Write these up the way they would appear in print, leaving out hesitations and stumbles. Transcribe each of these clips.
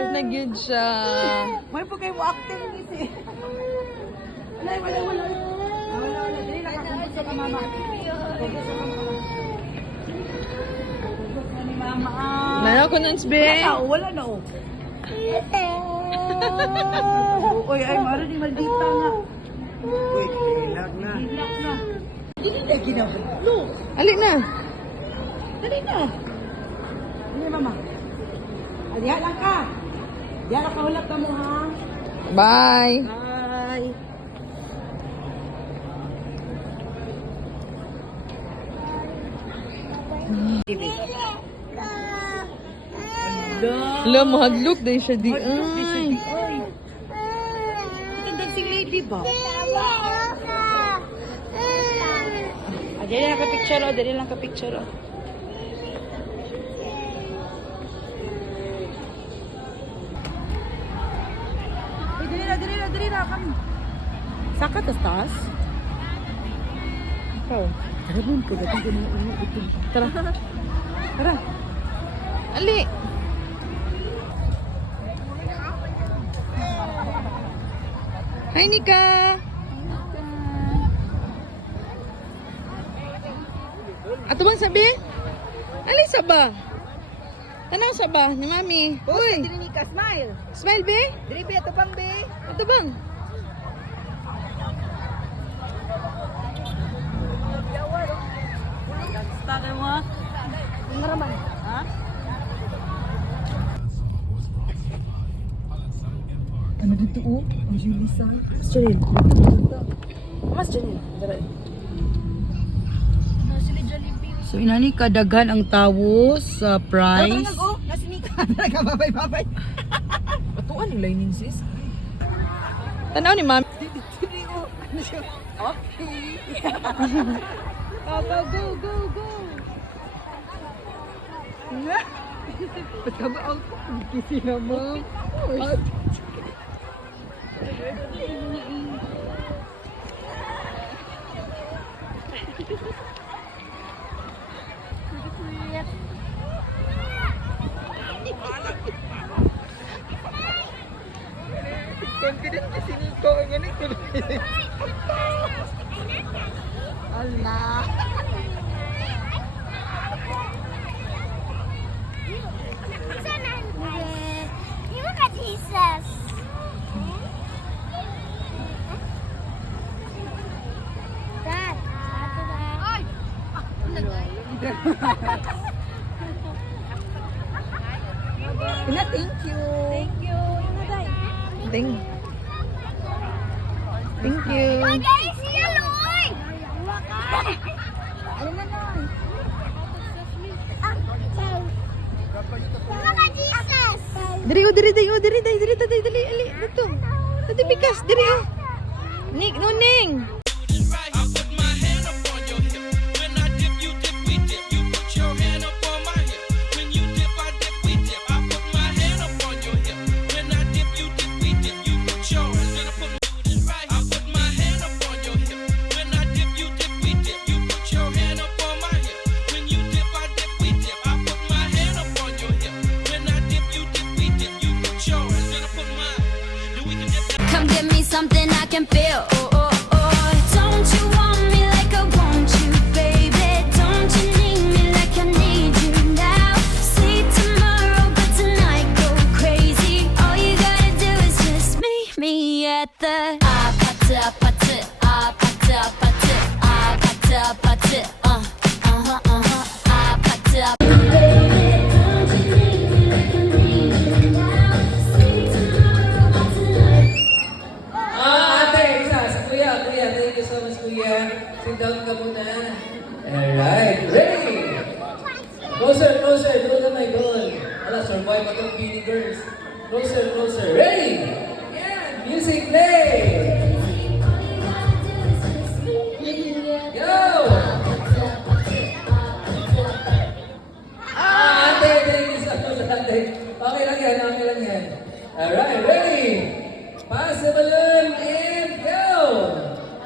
Nag-react na yun siya. May po kayo mo acting ngiti. Wala. Wala. Dili na kakumpos sa mama. Kumpos sa mama. Kumpos na ni mama. Nanaw ko nun, be. Wala na oh. Uy, ay mara ni maldita nga. Uy, hilak na. Dili na ginabalo. Ali na. Dali na. Dili mama. Aliya lang ka. Diyan ka hulap ka mo ha. Bye. Bye. Alam mo, hadlok dahil siya di. Ay. Gandang si lady ba? Dali lang ka-picture o. Dali lang ka-picture o. Dali na. Kami. Saka tas? Ikaw. Tara mo ko. Tara. Tara. Ali. Hi, Nika. Ato bang sabi? Ali saba. Tanang saba ni Mami. Uy. Dili ni ka, smile. Smile, be? Dili be, ito pang be. Ato bang? Tagay mo. Ngaraman. Ha? Ano dito oh? Ang Julissa. Mas Janine. Mas Janine. Daray. So inani kadaghan ang tawos sa price. Ano na nasinika. Nagababay-babay. Atuan yung lining sis. Tanaw ni Mami. Okay. Go. Ba't ka ba out? Kisi na mo. Confident kasi nito. Ang ganit ko. Allah. You look at Jesus. Dad. Ina, thank you. Thank you. Guys, siya, Loy. Ano na na? Look at Jesus. Diri. Ali. Dito. Dito bikas, diri oh. Nik, nuning. Come give me something I can feel. Don't you want me like I want you, baby? Don't you need me like I need you now? See tomorrow, but tonight go crazy. All you gotta do is just meet me at the Sit down ka muna. Alright, ready? Closer, do the my goal. Wala, survive itong Beanie Girls. Closer. Ready? Yeah, music play! Go! Ate, thank you so much, ate. Okay lang yan. Alright, ready? Pass the balloon and go!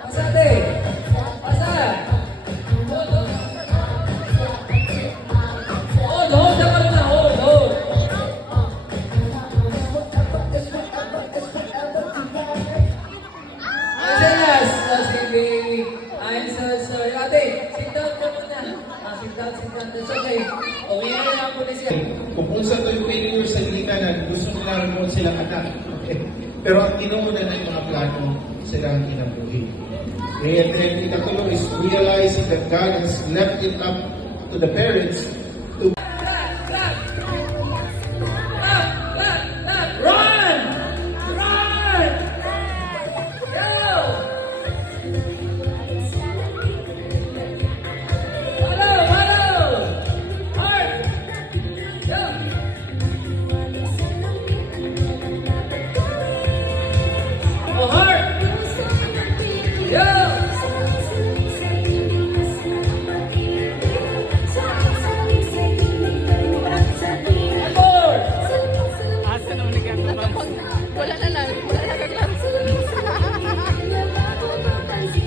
Pass ate! Hold. That's okay. Uwi na lang po ni siya. Kung sa ito yung failure sa liga na gusto nila rin silang anak. Okay. Pero ang tinuna na yung mga plano sila ang kinabuhi. Okay, and then ikatuloy is realizing that God has left it up to the parents to Run! Run! Go! Follow! Follow! Heart! Go! Oh, heart! Go! Four! Wala na lang. Wala na kaklaro.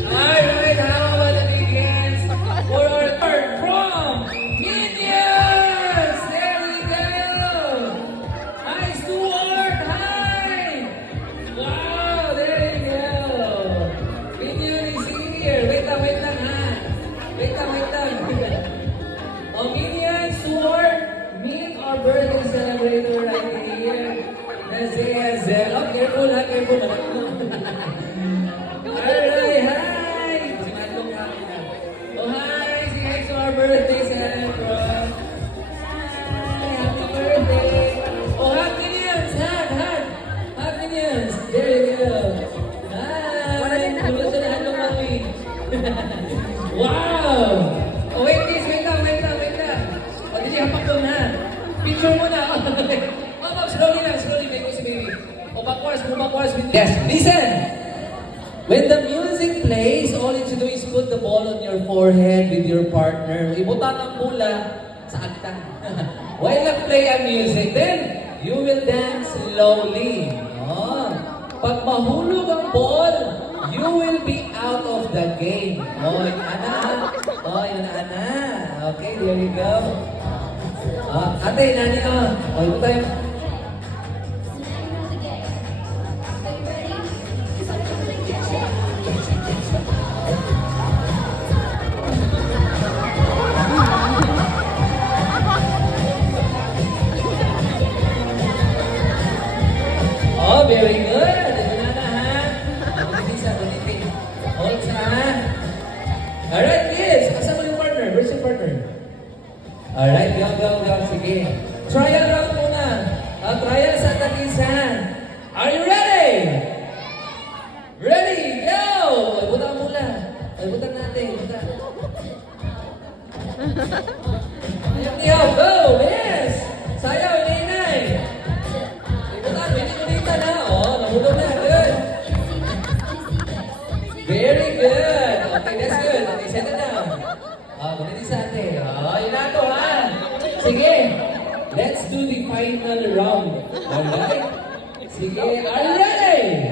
Alright, how about the begins for our third from Minions? There we go! Hi, Stuart! Hi! Wow, there you go! Minion is here. Wait lang, ha? Wait lang. Oh, Minion, Stuart, meet our birthday celebrator right here. Nazia Zel. Oh, careful. Alright, hi! Sinatong namin na. Oh, hi! Say hi to our birthday celebrant. Hi! Happy birthday! Oh, hug Minions! Hug! Hug Minions! There you go. Hi! Tulad sa lahat ng mami. Wow! Oh, wait lang. Oh, hindi hapak doon, ha? Picture mo na. Oh, slowly. May ko si baby. Oh, backwards. Yes, listen! When the music plays, all you do is put the ball on your forehead with your partner. Ibutan ang pula sa akta. While nag-play ang music, then you will dance slowly. Oh. Pag mahulog ang ball, you will be out of the game. Oh, yun ana. Okay, there you go. Ate, nani ka. Oh, ito tayo. Oh, very good. Ito na, ha? Ulitin. Hold sa, ha? Alright, kids. Kasama yung partner. Where's your partner? Alright, go. Sige. Trial round muna. Trial sa tagisan. Are you ready? Ready, go! Butang mula. Butang natin. Ayaw, go! Yes! Sayaw, inay. Butang, binigunitan na. Oh, nahulog na. Good. Very good. Okay, that's good. Okay, settle down. Ganito sa atin. Yun na ito, ha? Sige. Let's do the final round. Alright? Sige. Are you ready?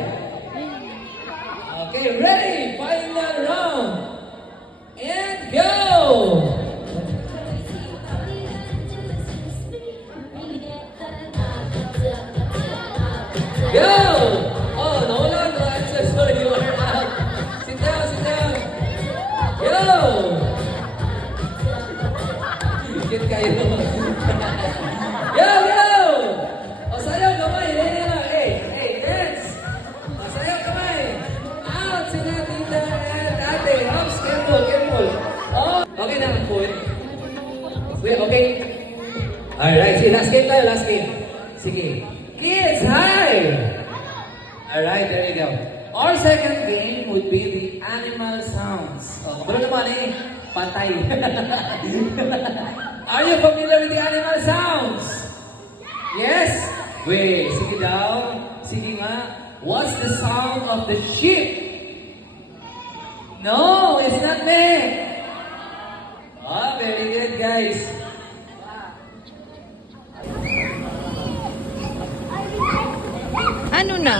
Okay, ready? Final round. And go! Go! Oh, nawala ang answer. Sorry, you are out. Sit down. Go! Higit kayo. Go! O, sayaw kamay. Hey, dance. O, sayaw kamay. Out sila, tita and ate. Hops, careful. Oh, okay na ang foot. Wait, okay. Alright, sige, last game. Sige. Kids, hi! Alright, there you go. Our second game would be the animal sounds. Pero naman patay. Are you familiar with the animal sounds? Yes? Wait, sige daw. Sige nga. What's the sound of the sheep? No, it's not me. Very good, guys. Ano na?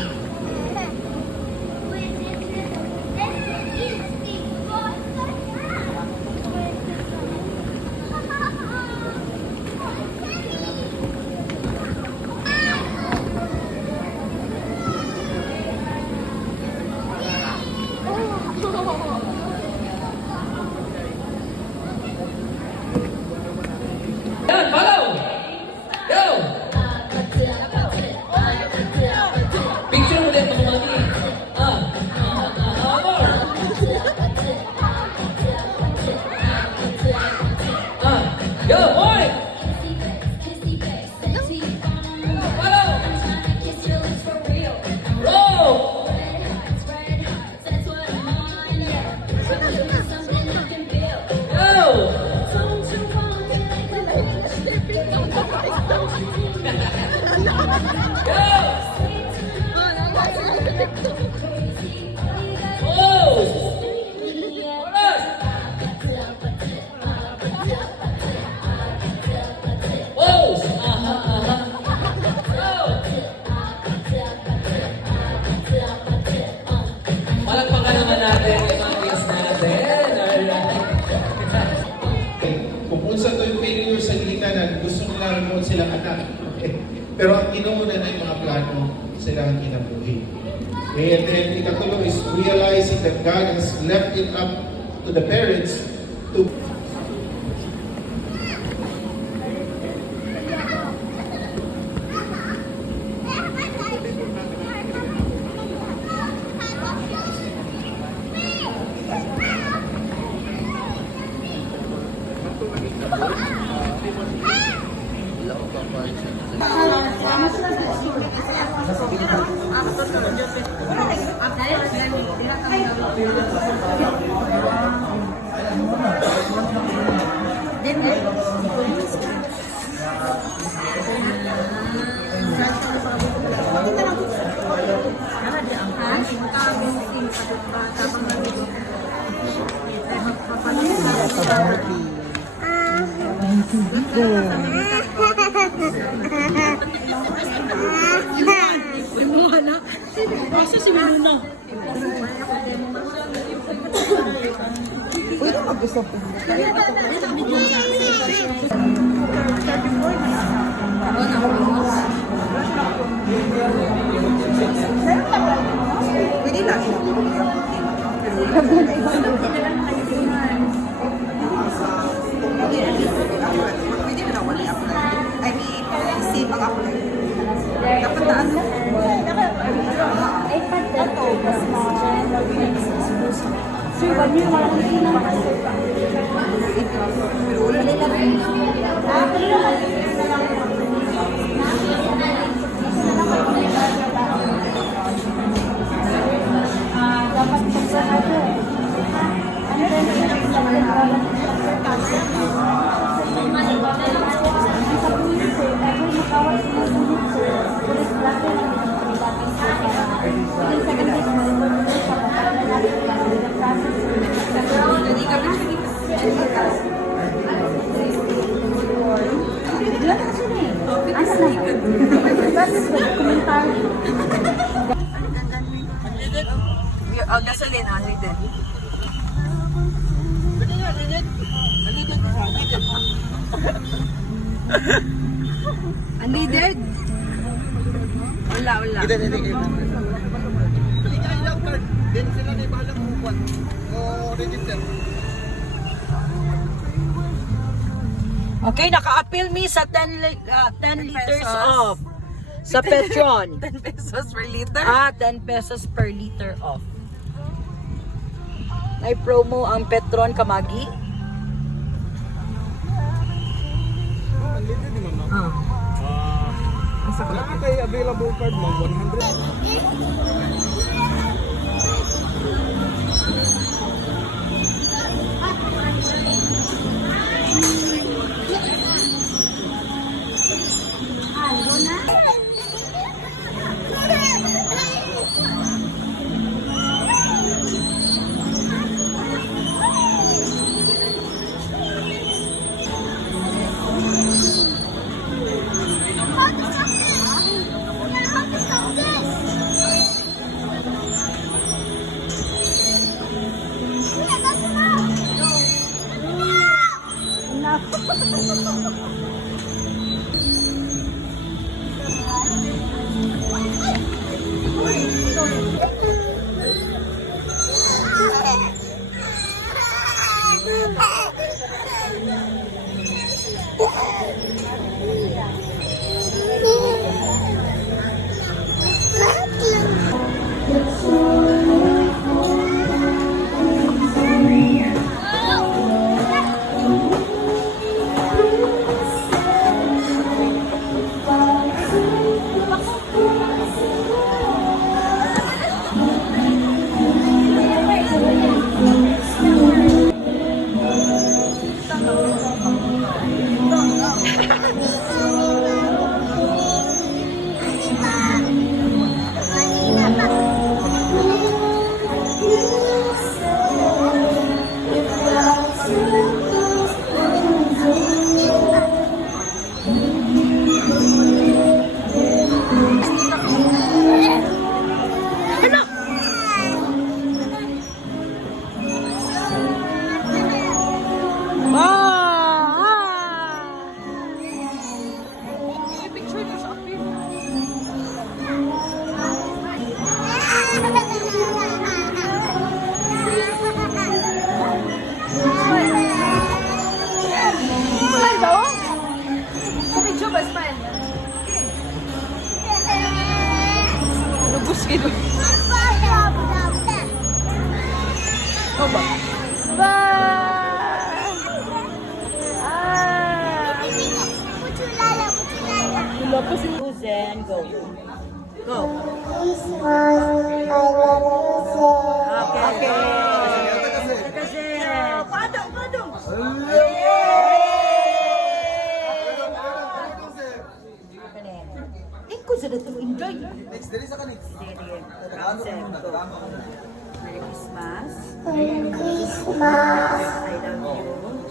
Palakpakan naman natin yung mga guests natin. Alright. Kung unsa to yung failure sa ginikanan, gusto nila rin silang anak. Pero ang inuuna na yung mga plano, sila ang kinabuhi. And then, ikatulo is realizing that God has left it up to the parents to Asa si Winona? Pwede mag-gusto po. Pwede na. Pwede na wala apply. I mean, save ang apply. Dapat na ano? Sir, wag niyo walang tingnan. Pero wala nila. Dapat pagsarado. Ano rin Gasolina, unleaded. Unleaded? Wala. Okay, naka-appeal me sa 10 liters off. Sa Petron. 10 pesos per liter? 10 pesos per liter off. May promo ang Petron Kamagi. Kay available card mo 100. Sino? Oh, ba? Bye! Ah! Wala pa si Zen, go. Go. Okay. Kasi. Padong. Ikaw sa dito enjoy. Next, dali sa kanik. Zen, go. Merry Christmas.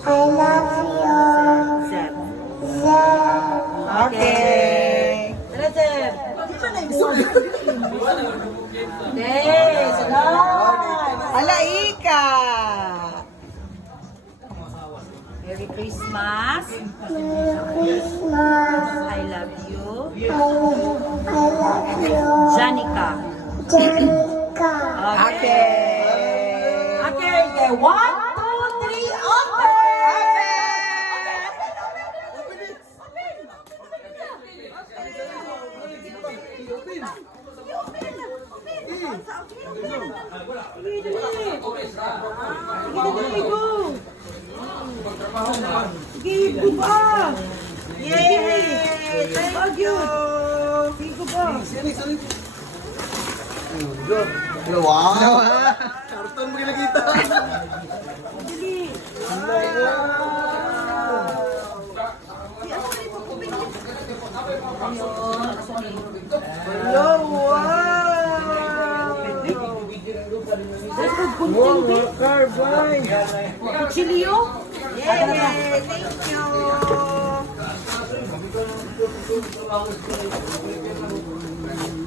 I love you. Zen. Okay. Tara, Zen. Yes, Ala, Ika! Merry Christmas. Christmas. I love you. I love you. Janica. Janica. Okay. Okay. 1, 2, 3, open! Wow! Karton mo kita. Chilio?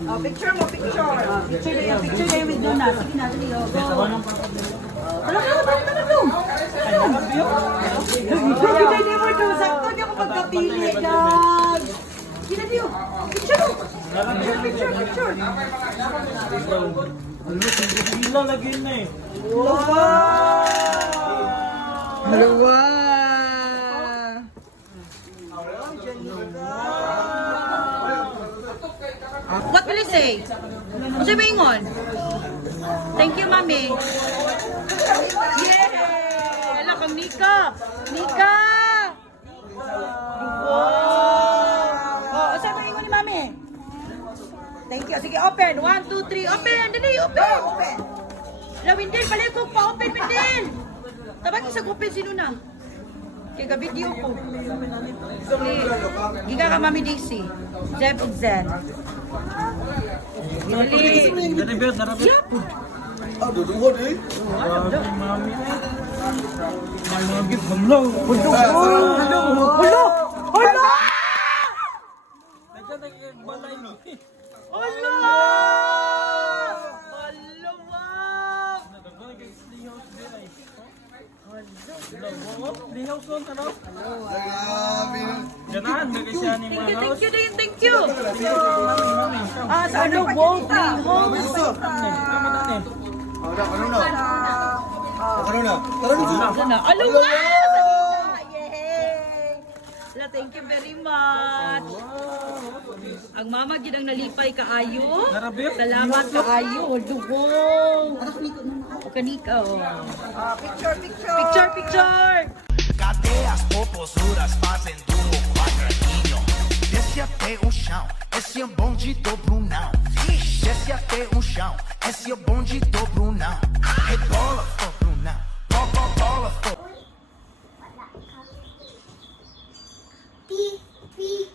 Oh, picture mo, picture. Picture kayo with Luna. Sige na, dali. Go. Tara. Hindi mo to. Sakto niya kung magkapili, guys. Sige na, Dio. Picture mo. Picture. Dalawa! What will you say? Ano siya maingon? Thank you, Mami. Yeah! Ala kang Nika! Nika! Oh, ano siya maingon ni Mami? Thank you. Sige, open. 1, 2, 3. Open! Dali, open! La, Windel, balik ko pa. Open, Windel! Tabang isa open, sino na? Kaya video ko. Giga ka, Mami Dixie. Jeff and Zen. Dali. Ah, dudungod eh. Thank you. Sa ano, Walt Ano na? Tara na. Alawa! Yay! Thank you very much. Ang mama gid ang nalipay kaayo. Salamat kaayo. Dugong. O kanika oh. Picture. Cadeias popozuras fazem do quadradinho. Desce até o chão, esse é o bonde do Brunão. Desce até o chão, esse é o bonde do Brunão. Rebola, for Brunão, bola, for. Peek.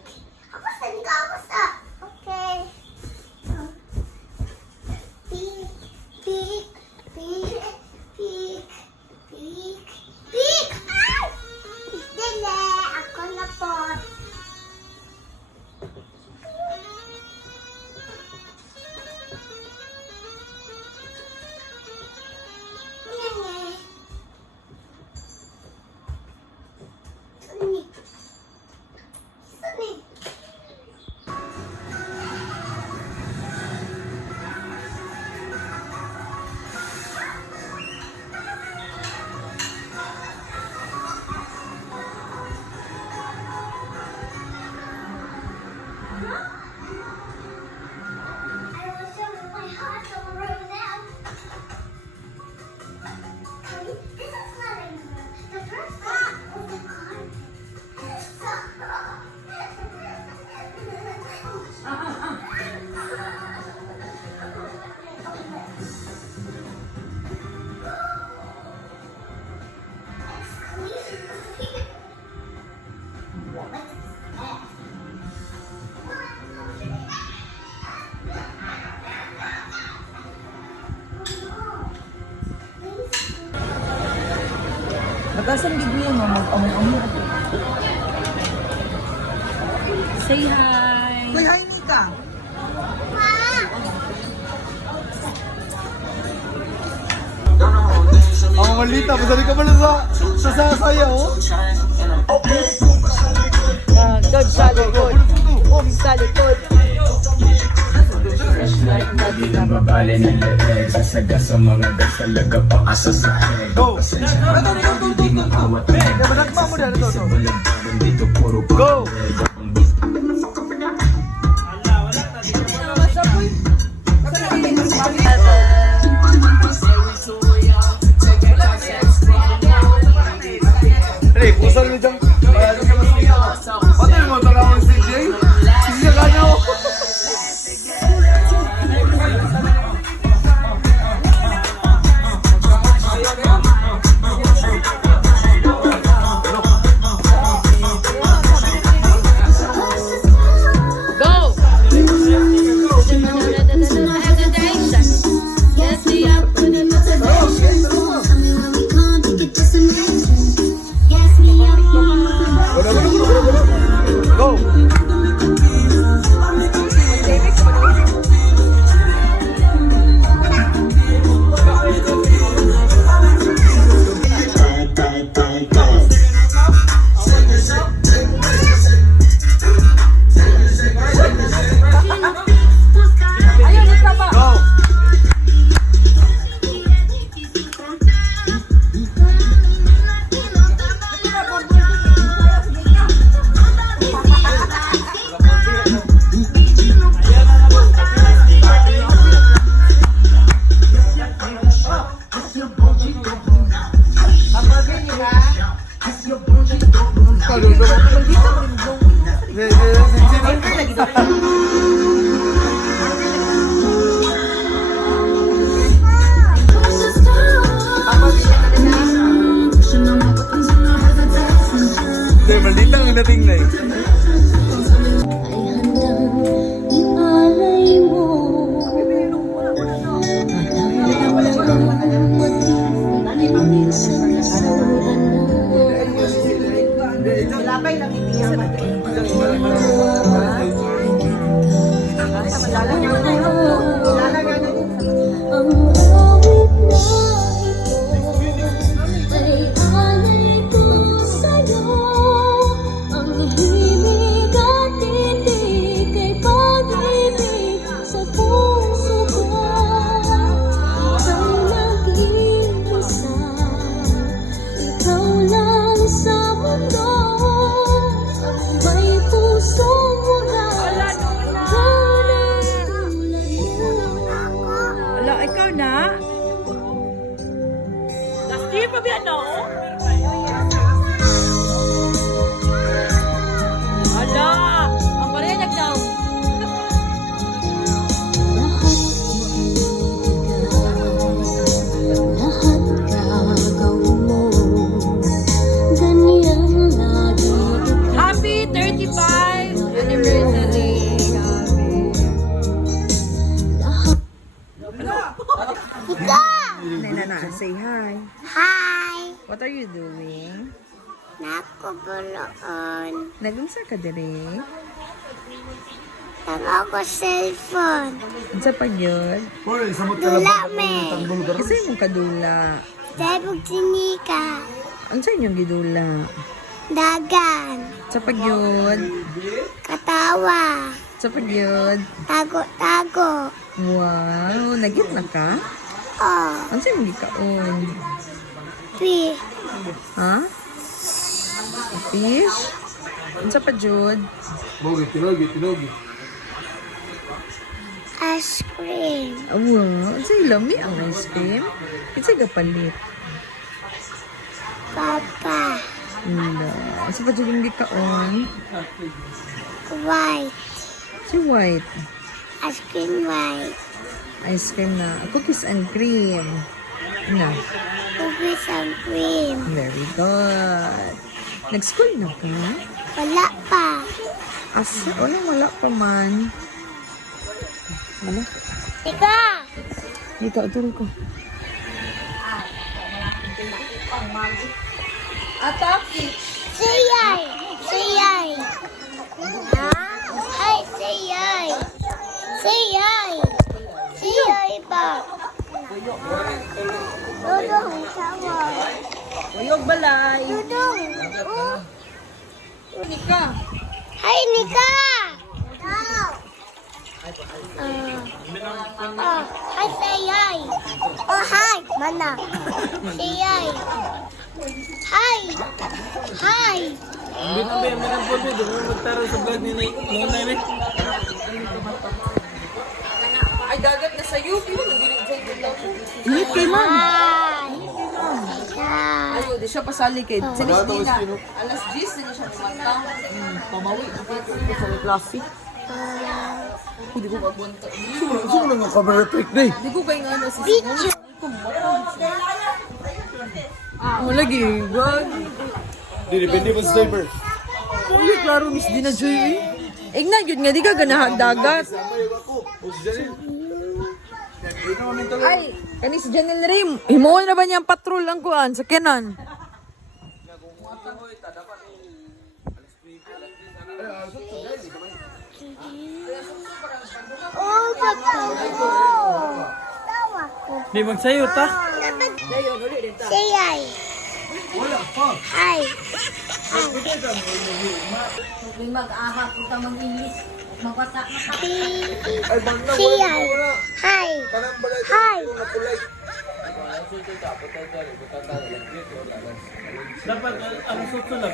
Kamusta? Di kamusta? Okay. Peek. Ay! Dili, ako na po. Butasan gid niya mo mag-among-among. Say hi. Uy, hi, Nika. Ang malita, masali ka pala sa sasaya, oh. God sa likod. Sa likod. Di na mabali ng leeg Sasaga sa mga gasalaga Paasa sa heg Go! Di makawat ang Nagma mo dyan, ito. Sa balagdagan dito puro Go! Hey, pusang mo dyan. Patay mo, talagang si Jay. Siya ka niyo. Go! Go! Maldita ang dating na eh. Labay lang itiyan natin. Wala, ikaw na? Dusty, pabiyan na ako? Wala, ang parehag daw. Happy 35th anniversary, Nana, say hi. Hi! What are you doing? Nakubuloon. Nagunsa ka diri? Tanga ko cellphone. Unsa pa gyud? Dula me. Isa imong kadula. Debog sinika. Unsa inyong gidula? Dagan. Unsa pa gyud? Katawa. Unsa pa gyud? Tago-tago. Wow, nagit na ka? Oh. Unsa imong gikaon? Pi. Ha? Fish? Unsa pa jud? Tinogi. Ice cream. Wow, unsa lami ang ice cream? Unsa gapalit? Papa. Wala. Unsa pa jud imong gikaon? White. Si white. Ice cream white. Ice cream na. Cookies and cream. Na. Cookies and cream. Very good. Nag-school na ka? Wala pa. Asa? Wala pa man. Wala. Ika! Dito, turo ko. Atake. Sayay. Sayay. Hi, sayay. Sayay. Sayay ba? Dudong, sawa. Uyog balay. Dudong. Oh. Nika. Hi, Nika. Hi, sayay. Oh, hi. Mana. Sayay. Hi. Hi. Ay, dagat na sa UP. Nandito lang. Init kay ma'am. Hi. Hi. Ayaw, di siya pasali kay. Sinis di na. Alas 10 na siya pumatang. Pamawi. Ito sa klase. Hindi ko magbunta. Sino nga camera trick na eh? Hindi ko kayo nga ano si Video. Malagi. Wag. Di, depende mo sa driver. Uy, klaro, miss di na Joy. Ignan yun nga, di ka ganahang dagat. Ay, kani si Janelle Rim. Himuon na ba niyang patrol ang kuan sa Kenan? Oh, papa. Tawa ko. Di magsayo ta. Sayay. Hi. May mag-ahak kita mag-English. Magbasa na ka. Sayay. Hi. Hi. Dapat ang susunod.